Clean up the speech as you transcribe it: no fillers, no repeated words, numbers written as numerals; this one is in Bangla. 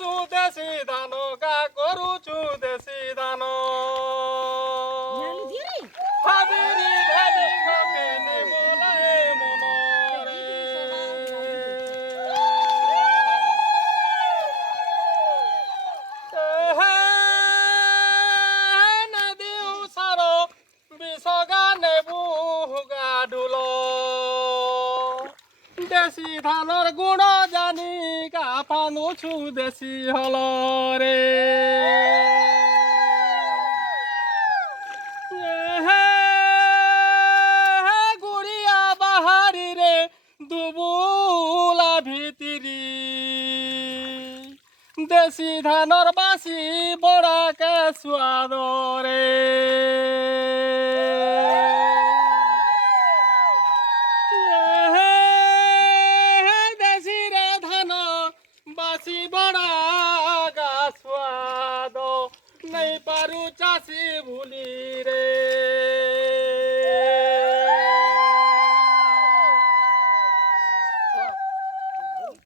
সুদেশি ধান গা করুছু দেশি ধান হাবিরি ধানি গকিনি মোলায়ে মনরে নদী উসার বিষগা নেবু গা ঢুল দেশি ধানৰ গুণ জানি গা পানুছু দেশি হলরে গুড়িয়া বাহারিরে দুবুলা ভিতিরি দেশি ধানৰ বাসি বড়াকে স্বাদরে বাসি বড়া গা স্বাদ নাই পারু চাষি ভুলি রে